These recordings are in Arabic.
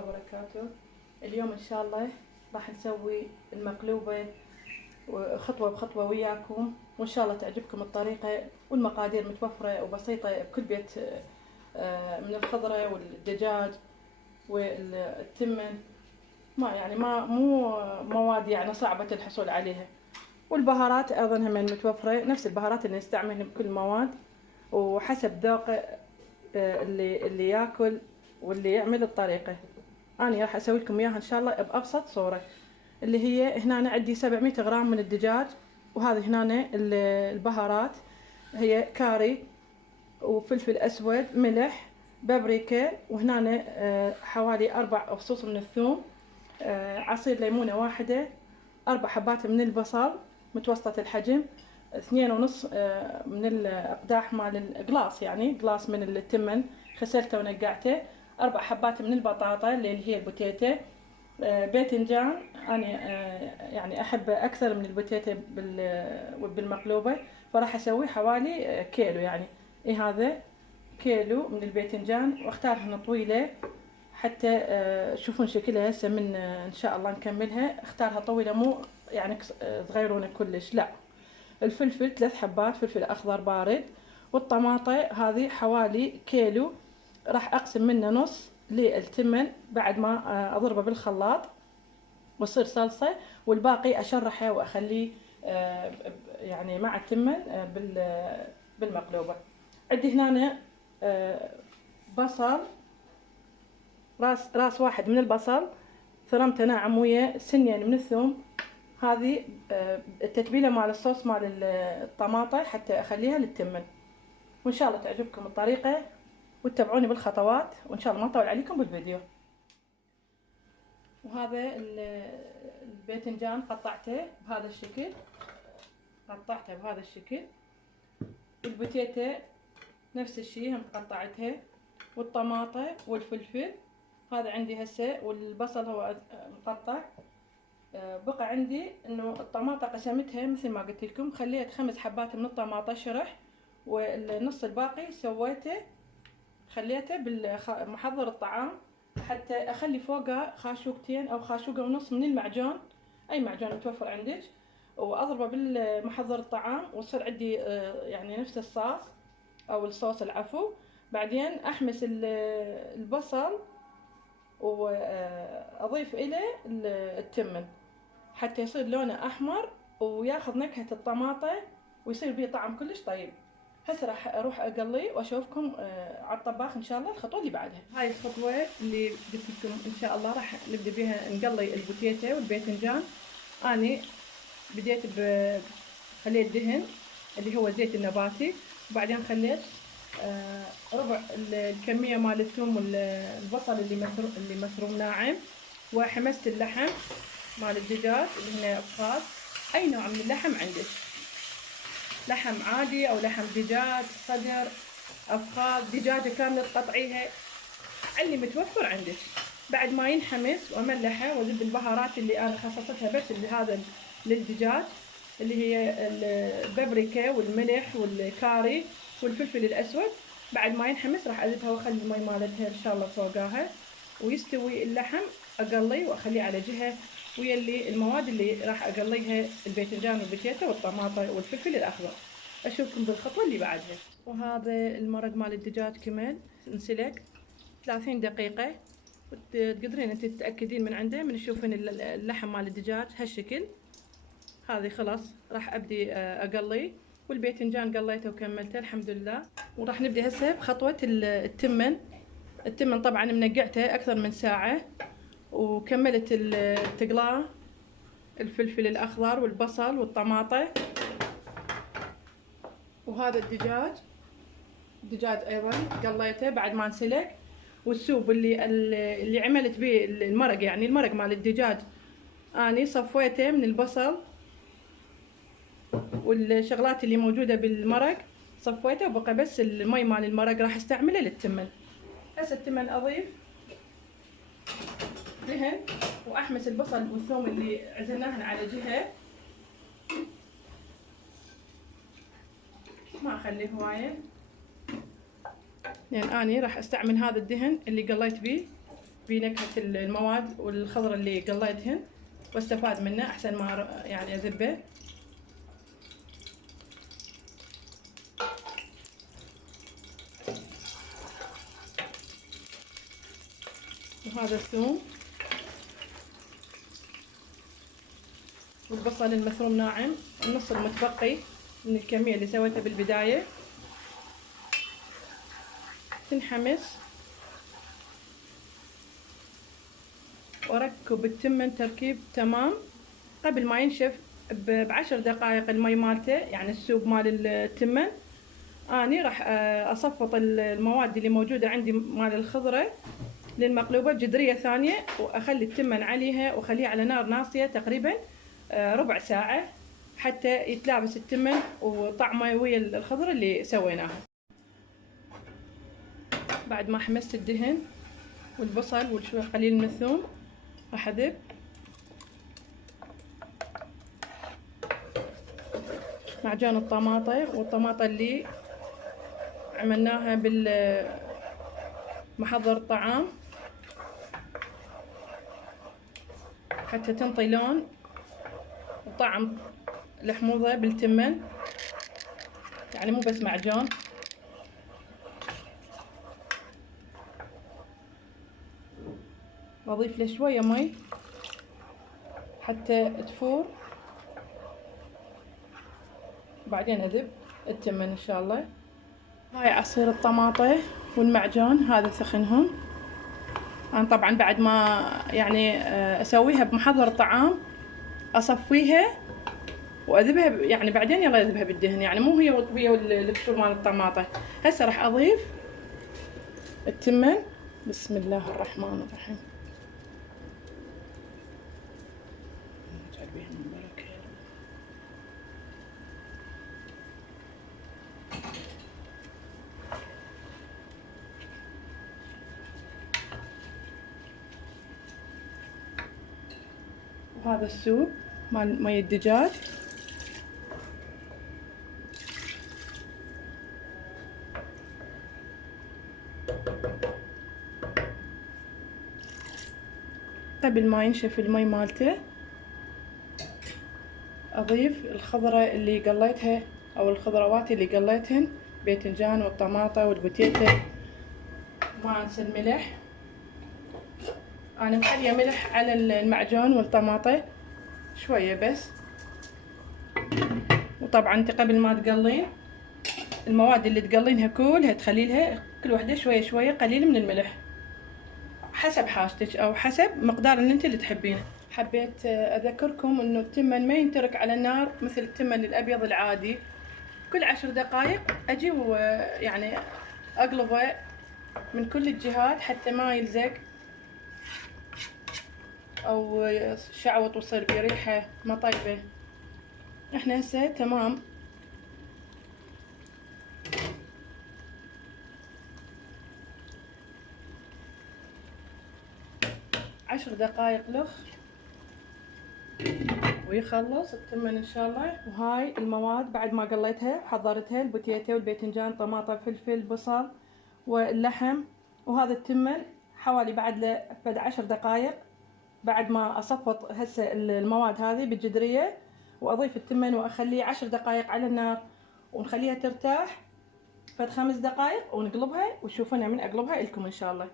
الله وبركاته. اليوم إن شاء الله راح نسوي المقلوبة خطوة بخطوة وياكم، وإن شاء الله تعجبكم الطريقة، والمقادير متوفرة وبسيطة بكل بيت، من الخضرة والدجاج والتمن، ما مو مواد يعني صعبة الحصول عليها. والبهارات أيضا هم متوفرة، نفس البهارات اللي نستعملها بكل المواد وحسب ذوق اللي ياكل واللي يعمل الطريقة. أنا راح أسوي لكم إياها إن شاء الله بأبسط صورة. اللي هي هنا عندي 700 غرام من الدجاج، وهذه هنا البهارات هي كاري وفلفل أسود، ملح، بابريكا، وهنا حوالي 4 فصوص من الثوم، عصير ليمونة واحدة، 4 حبات من البصل متوسطة الحجم، 2.5 من الأقداح مال القلاص، يعني قلاص من التمن غسلته ونقعته، 4 حبات من البطاطا اللي هي البوتيتا، باذنجان. أنا يعني أحب أكثر من البوتيتا بالمقلوبة، فراح أسوي حوالي كيلو، يعني هذا كيلو من الباذنجان، واختارها طويلة حتى تشوفون شكلها هسه من إن شاء الله نكملها. اختارها طويلة، مو يعني صغيرونة كلش، لا. الفلفل 3 حبات فلفل أخضر بارد، والطماطة هذه حوالي كيلو، راح أقسم منه نص للتمن بعد ما أضربه بالخلاط ويصير صلصة، والباقي أشرحه وأخليه يعني مع التمن بالمقلوبة. عندي هنا بصل، راس واحد من البصل ثرمته ناعم ويا سنين من الثوم. هذه التتبيلة مال الصوص مال الطماطة حتى أخليها للتمن. وإن شاء الله تعجبكم الطريقة وتتابعوني بالخطوات، وإن شاء الله ما أطول عليكم بالفيديو. وهذا الباذنجان قطعته بهذا الشكل، والبوتيتا نفس الشيء هم قطعتها، والطماطة والفلفل هذا عندي هسه، والبصل هو مقطع. بقى عندي انه الطماطة قسمتها مثل ما قلت لكم، خليت 5 حبات من الطماطة شرح، والنص الباقي خليته بالمحضر الطعام حتى اخلي فوقه خاشوقتين او خاشوقة ونص من المعجون، اي معجون متوفر عندك، واضربه بالمحضر الطعام ويصير عندي يعني نفس الصوص او الصوص العفو. بعدين احمس البصل واضيف اليه التمن حتى يصير لونه احمر وياخذ نكهة الطماطة ويصير بيه طعم كلش طيب. هسه راح اروح اقلي واشوفكم على الطباخ ان شاء الله الخطوة اللي بعدها. هاي الخطوة اللي قلت لكم ان شاء الله راح نبدا بها نقلي البوتيتا والباذنجان. اني بديت خليت دهن اللي هو زيت النباتي، وبعدين خليت ربع الكمية مال الثوم والبصل اللي مفروم ناعم، وحمست اللحم مال الدجاج اللي هنا افخاذ، اي نوع من اللحم عندك، لحم عادي او لحم دجاج صدر، افخاذ، دجاجة كاملة تقطعيها، اللي متوفر عندك. بعد ما ينحمس واملحه وازيد البهارات اللي انا خصصتها بس لهذا للدجاج، اللي هي البابريكا والملح والكاري والفلفل الاسود. بعد ما ينحمس راح ازيدها واخلي المي مالتها ان شاء الله فوقاها، ويستوي اللحم اقليه واخليه على جهه، ويلي المواد اللي راح اقليها الباذنجان والبوتيتا والطماطة والفلفل الاخضر. اشوفكم بالخطوه اللي بعدها. وهذا المرق مال الدجاج كمل انسلق 30 دقيقه، تقدرين انت تتاكدين من عنده من تشوفين اللحم مال الدجاج هالشكل. هذه خلاص راح ابدي اقلي، والباذنجان قليته وكملته الحمد لله. وراح نبدا هسه بخطوه التمن طبعا منقعته اكثر من ساعه، وكملت التقلاه الفلفل الاخضر والبصل والطماطه. وهذا الدجاج ايضا قليته بعد ما انسلق، والسوب اللي عملت به المرق، يعني المرق مال الدجاج اني صفيته من البصل والشغلات اللي موجوده بالمرق، صفيته وبقى بس المي مال المرق راح استعمله للتمن. هسه التمن اضيف دهن واحمس البصل والثوم اللي عزلناهن على جهه، ما اخليه هوايه، لان اني راح استعمل هذا الدهن اللي قليت بيه بنكهة المواد والخضرة اللي قليتهن، واستفاد منه أحسن ما يعني أذبه. وهذا الثوم والبصل المثروم ناعم، النص المتبقي من الكمية اللي سويتها بالبداية تنحمس. واركب التمن تركيب تمام قبل ما ينشف ب10 دقائق المي مالته، يعني السوق مال التمن. اني راح اصفط المواد اللي موجودة عندي مال الخضرة للمقلوبة بجدرية ثانية، واخلي التمن عليها واخليه على نار ناصية تقريبا ربع ساعة حتى يتلابس التمن وطعمه ويا الخضرة اللي سويناها. بعد ما حمست الدهن والبصل وشوي قليل من الثوم راح اذب معجون الطماطة، والطماطة اللي عملناها بالمحضر الطعام حتى تنطي لون وطعم الحموضة بالتمن، يعني مو بس معجون. واضيف له شوية مي حتى تفور، بعدين اذب التمن ان شاء الله. هاي عصير الطماطة والمعجون هذا سخنهم. انا طبعا بعد ما يعني اسويها بمحضر الطعام اصفيها واذبها يعني بعدين يلا اذبها بالدهن، يعني مو هي ويا القشور مال الطماطة. هسه راح اضيف التمن. بسم الله الرحمن الرحيم. وهذا السوب مال مي الدجاج. قبل ما ينشف المي مالته اضيف الخضرة اللي قليتها او الخضروات اللي قليتهن، باذنجان والطماطة والبوتيتا. ما انسى الملح، انا مخليه ملح على المعجون والطماطة شوية بس. وطبعا انت قبل ما تقلين المواد اللي تقلينها كلها تخلي لها كل وحده شويه شويه قليل من الملح حسب حاجتك او حسب مقدار اللي انت اللي تحبينه. حبيت اذكركم انه التمن ما ينترك على النار مثل التمن الابيض العادي. كل 10 دقائق اجي ويعني اقلبه من كل الجهات حتى ما يلزق او شعوط ويصير بريحه ما طيبه. احنا هسه تمام. 10 دقائق لخ ويخلص التمن ان شاء الله. وهاي المواد بعد ما قليتها حضرتها، البوتيتا والباذنجان طماطم فلفل بصل واللحم. وهذا التمن حوالي بعد 10 دقائق بعد ما اصفط هسه المواد هذه بالجدرية، واضيف التمن واخليه 10 دقائق على النار ونخليها ترتاح فد 5 دقائق ونقلبها وتشوفونها من اقلبها لكم ان شاء الله.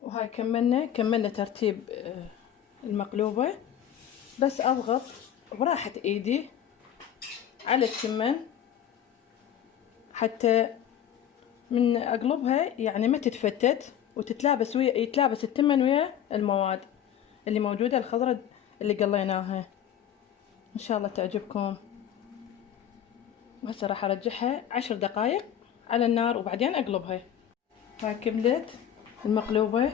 وهاي كملنا ترتيب المقلوبة. بس اضغط براحة ايدي على التمن حتى من اقلبها يعني ما تتفتت، وتتلابس يتلابس التمن ويا المواد اللي موجودة الخضرة اللي قليناها. ان شاء الله تعجبكم. وهسه راح ارجعها 10 دقايق على النار وبعدين اقلبها. هاي كملت المقلوبة.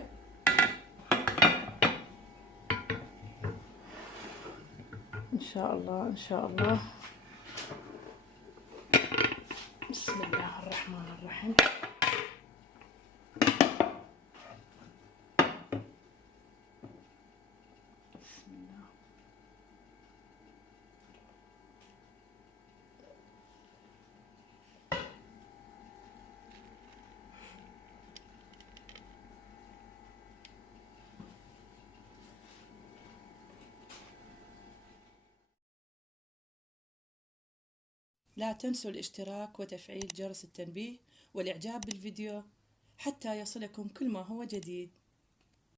ان شاء الله ان شاء الله. بسم الله الرحمن الرحيم. بسم الله. لا تنسوا الاشتراك وتفعيل جرس التنبيه والإعجاب بالفيديو حتى يصلكم كل ما هو جديد.